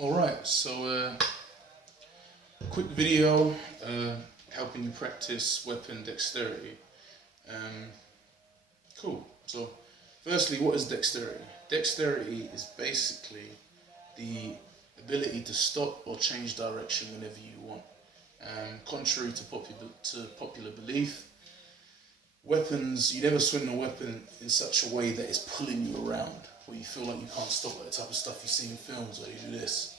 Alright, so quick video helping you practice weapon dexterity. Um, cool. So, firstly, what is dexterity? Dexterity is basically the ability to stop or change direction whenever you want. Contrary to popular belief, weapons, you never swing a weapon in such a way that it's pulling you around, where you feel like you can't stop it, the type of stuff you see in films where you do this.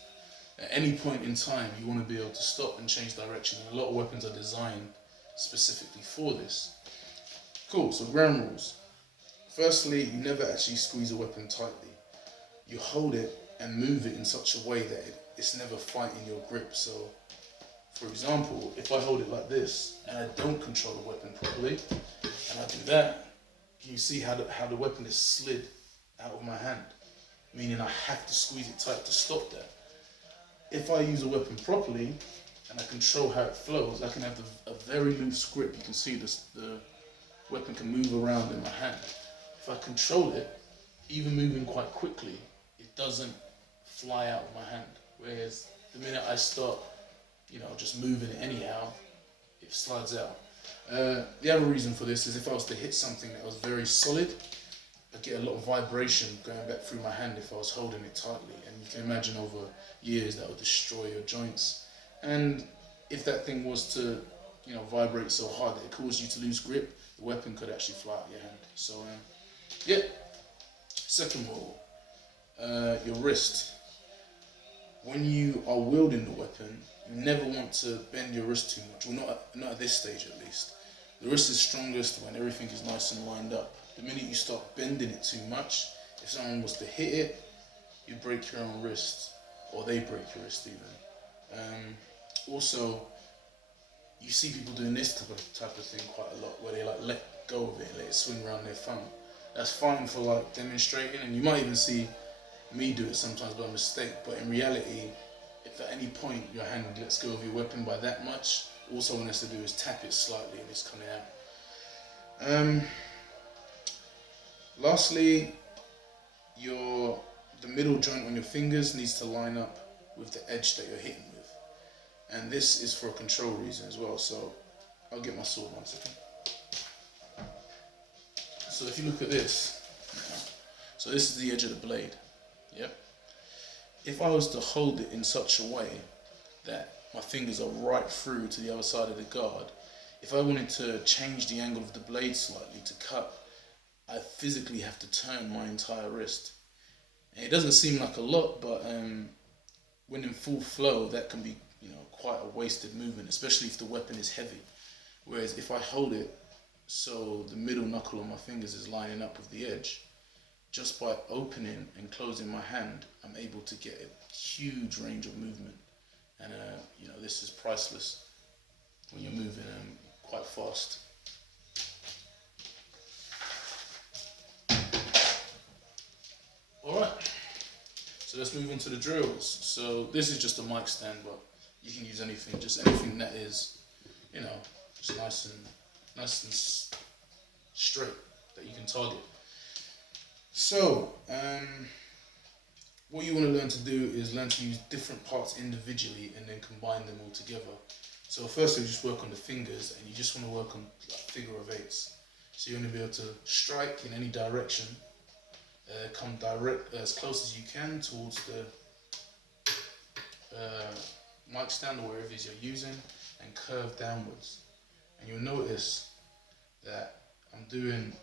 At any point in time, you want to be able to stop and change direction, and a lot of weapons are designed specifically for this. Cool, so ground rules. Firstly, you never actually squeeze a weapon tightly. You hold it and move it in such a way that it's never fighting your grip. So, for example, if I hold it like this and I don't control the weapon properly, and I do that, you see how the weapon is slid out of my hand, meaning I have to squeeze it tight to stop that. If I use a weapon properly and I control how it flows, I can have a very loose grip. You can see the weapon can move around in my hand. If I control it, even moving quite quickly, it doesn't fly out of my hand. Whereas the minute I start, just moving it anyhow, it slides out. The other reason for this is if I was to hit something that was very solid, I'd get a lot of vibration going back through my hand if I was holding it tightly. And you can imagine over years that would destroy your joints. And if that thing was to, vibrate so hard that it caused you to lose grip, the weapon could actually fly out of your hand. So, yeah. Second rule, your wrist. When you are wielding the weapon, you never want to bend your wrist too much. Well, not at this stage at least. The wrist is strongest when everything is nice and lined up. The minute you start bending it too much, if someone was to hit it, you break your own wrist, or they break your wrist even. Also, you see people doing this type of thing quite a lot, where they let go of it and let it swing around their thumb. That's fine for demonstrating, and you might even see me do it sometimes by mistake. But in reality, if at any point your hand lets go of your weapon by that much, all someone has to do is tap it slightly and it's coming out. Lastly, the middle joint on your fingers needs to line up with the edge that you're hitting with. And this is for a control reason as well. So I'll get my sword 1 second. So if you look at this, so this is the edge of the blade. Yep. If I was to hold it in such a way that my fingers are right through to the other side of the guard, if I wanted to change the angle of the blade slightly to cut, I physically have to turn my entire wrist. And it doesn't seem like a lot, but when in full flow, that can be quite a wasted movement, especially if the weapon is heavy. Whereas if I hold it so the middle knuckle on my fingers is lining up with the edge, just by opening and closing my hand, I'm able to get a huge range of movement. And this is priceless when you're moving quite fast. Alright, so let's move into the drills. So this is just a mic stand, but you can use anything, just anything that is, just nice and straight that you can target. So, what you want to learn to do is learn to use different parts individually and then combine them all together. So firstly, just work on the fingers, and you just want to work on figure of eights. So you're going to be able to strike in any direction, come direct as close as you can towards the mic stand or wherever it is you're using, and curve downwards. And you'll notice that I'm doing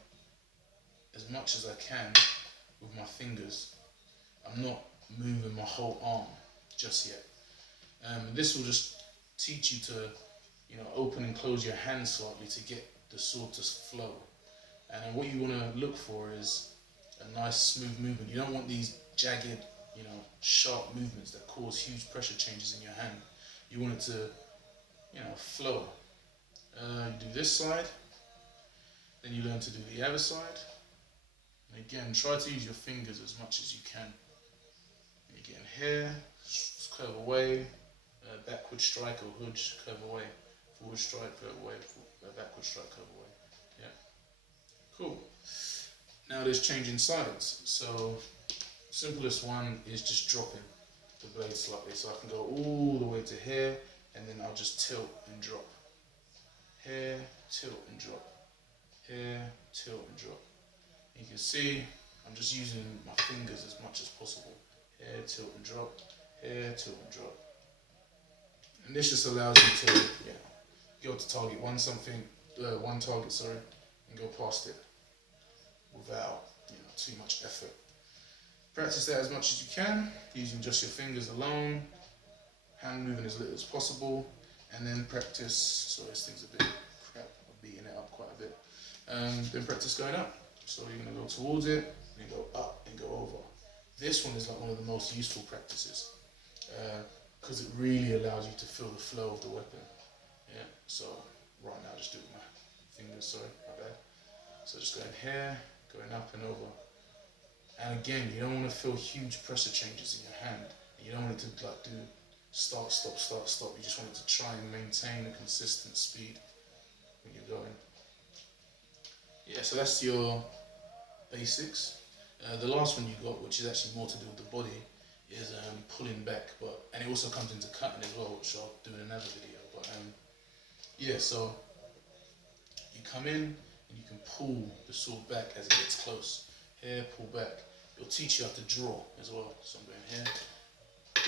as much as I can with my fingers. I'm not moving my whole arm just yet. This will just teach you to, open and close your hands slightly to get the sword to flow. And what you want to look for is a nice smooth movement. You don't want these jagged, sharp movements that cause huge pressure changes in your hand. You want it to, flow. You do this side, then you learn to do the other side. And again, try to use your fingers as much as you can. And again, here, curve away, backward strike or hood, curve away, forward strike, curve away, backward strike, curve away. Yeah, cool. Now there's changing sides. So simplest one is just dropping. the blade slightly, so I can go all the way to here, and then I'll just tilt and drop. Here, tilt and drop. Here, tilt and drop. You can see I'm just using my fingers as much as possible. Here, tilt and drop. Here, tilt and drop. And this just allows you to go to target one target, and go past it without too much effort. Practice that as much as you can, using just your fingers alone, hand moving as little as possible, and then practice. Sorry, this thing's a bit crap. I'm beating it up quite a bit. Then practice going up. So you're going to go towards it, and go up and go over. This one is like one of the most useful practices because it really allows you to feel the flow of the weapon. Yeah. So right now, just do it with my fingers. Sorry, my bad. So just going here, going up and over. And again, you don't want to feel huge pressure changes in your hand. You don't want it to like do start, stop, start, stop. You just want it to try and maintain a consistent speed when you're going. Yeah, so that's your basics. The last one you got, which is actually more to do with the body, is pulling back, and it also comes into cutting as well, which I'll do in another video. But yeah, so you come in and you can pull the sword back as it gets close. Here, pull back. It'll teach you how to draw as well. So I'm going here.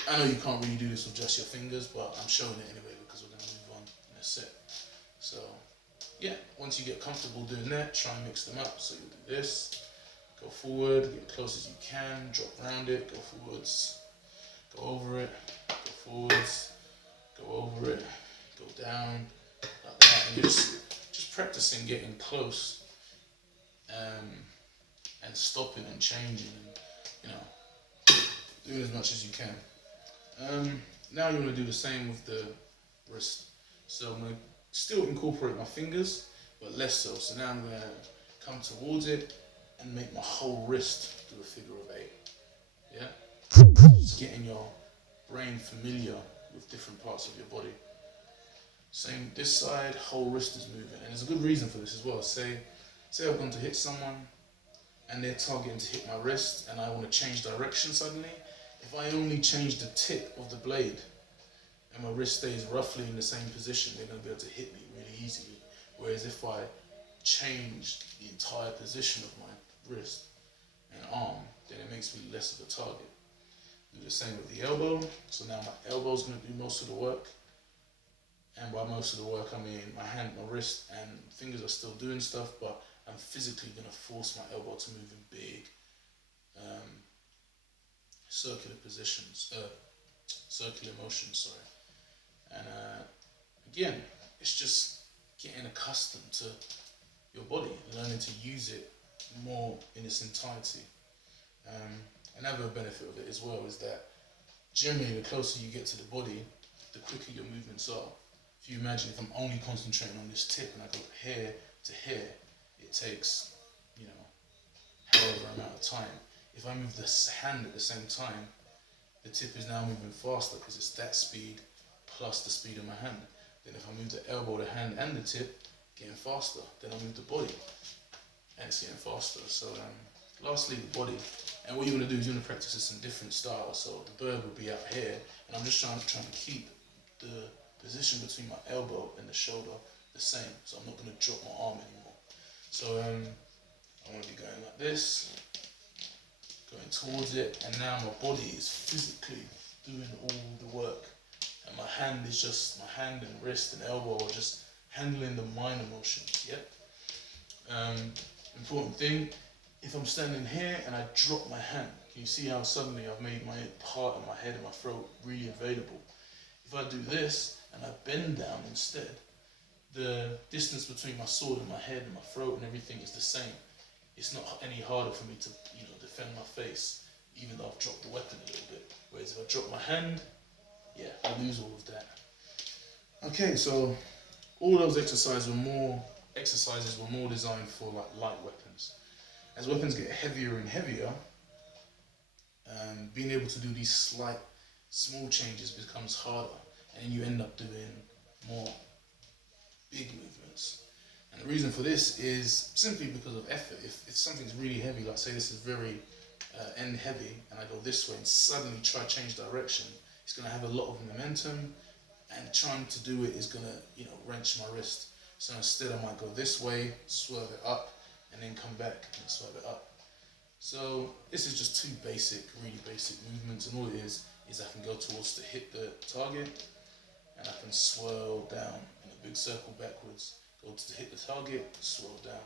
I know you can't really do this with just your fingers, but I'm showing it anyway because we're going to move on in a sec. So yeah, once you get comfortable doing that, try and mix them up. So you'll do this, go forward, get as close as you can, drop around it, go forwards, go over it, go forwards, go over it, go down, like that. And you're just practicing getting close. And stopping and changing and doing as much as you can. Now you want to do the same with the wrist. So I'm going to still incorporate my fingers, but less so. So now I'm going to come towards it and make my whole wrist do a figure of 8. Yeah? Just getting your brain familiar with different parts of your body. Same this side, whole wrist is moving. And there's a good reason for this as well. Say I've gone to hit someone, and they're targeting to hit my wrist, and I want to change direction suddenly. If I only change the tip of the blade and my wrist stays roughly in the same position, they're going to be able to hit me really easily. Whereas if I change the entire position of my wrist and arm, then it makes me less of a target. Do the same with the elbow. So now my elbow's going to do most of the work. And by most of the work, I mean my hand, my wrist, and fingers are still doing stuff, but I'm physically going to force my elbow to move in big circular positions, circular motions, And again, it's just getting accustomed to your body, learning to use it more in its entirety. Another benefit of it as well is that generally the closer you get to the body, the quicker your movements are. If you imagine if I'm only concentrating on this tip and I go here to here, it takes, however amount of time. If I move the hand at the same time, the tip is now moving faster because it's that speed plus the speed of my hand. Then if I move the elbow, the hand and the tip, getting faster. Then I move the body and it's getting faster. So lastly, the body. And what you're going to do is you're going to practice this in different styles. So the bird will be out here, and I'm just trying to keep the position between my elbow and the shoulder the same. So I'm not going to drop my arm anymore. So I'm going to be going like this, going towards it, and now my body is physically doing all the work. And my hand and wrist and elbow are just handling the minor motions, Important thing, if I'm standing here and I drop my hand, can you see how suddenly I've made my part of my head and my throat really available? If I do this and I bend down instead, the distance between my sword and my head and my throat and everything is the same. It's not any harder for me to defend my face, even though I've dropped the weapon a little bit. Whereas if I drop my hand, I lose all of that. Okay, so all those exercises were more designed for light weapons. As weapons get heavier and heavier, being able to do these slight, small changes becomes harder, and then you end up doing more big movements. And the reason for this is simply because of effort. If something's really heavy, like say this is very end heavy, and I go this way and suddenly try to change direction, it's going to have a lot of momentum, and trying to do it is going to, wrench my wrist. So instead I might go this way, swerve it up, and then come back and swerve it up. So this is just two really basic movements, and all it is I can go towards to hit the target, and I can swirl down in a big circle backwards, go to hit the target, swirl down.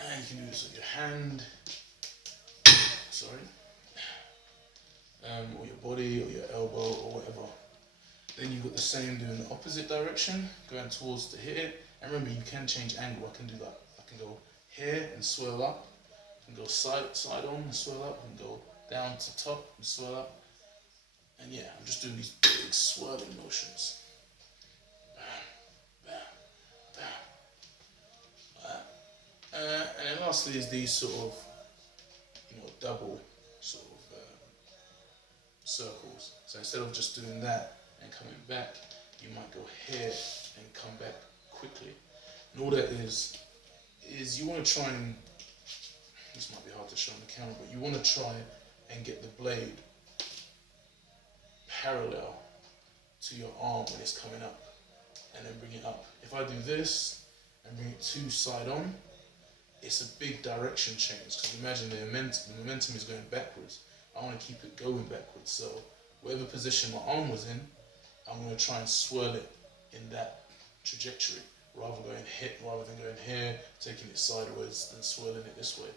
And you can do this with your hand, or your body, or your elbow, or whatever. Then you've got the same doing the opposite direction, going towards to hit it. And remember, you can change angle. I can do that. I can go here and swirl up. I can go side on and swirl up. I can go down to top and swirl up. And yeah, I'm just doing these big swirling motions. Bam, bam, bam. Like that. And then lastly is these sort of, double sort of circles. So instead of just doing that and coming back, you might go here and come back quickly. And all that is you want to try and, this might be hard to show on the camera, but you want to try and get the blade parallel to your arm when it's coming up, and then bring it up. If I do this and bring it to side on, it's a big direction change, because imagine the momentum is going backwards. I want to keep it going backwards, so whatever position my arm was in, I'm going to try and swirl it in that trajectory, rather than going here, taking it sideways, and swirling it this way.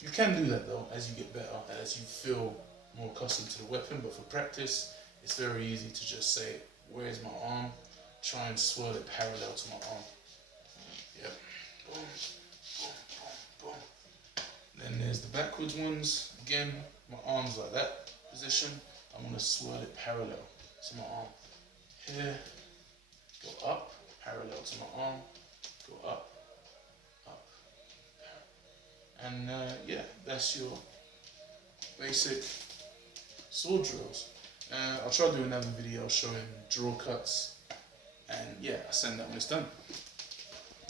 You can do that though, as you get better, and as you feel more accustomed to the weapon, but for practice, it's very easy to just say, where's my arm? Try and swirl it parallel to my arm. Yep. Boom, boom, boom, boom. Then there's the backwards ones. Again, my arm's like that position. I'm going to swirl it parallel to my arm. Here, go up, parallel to my arm, go up, up. And yeah, that's your basic sword drills. I'll try to do another video showing draw cuts, and yeah, I'll send that when it's done.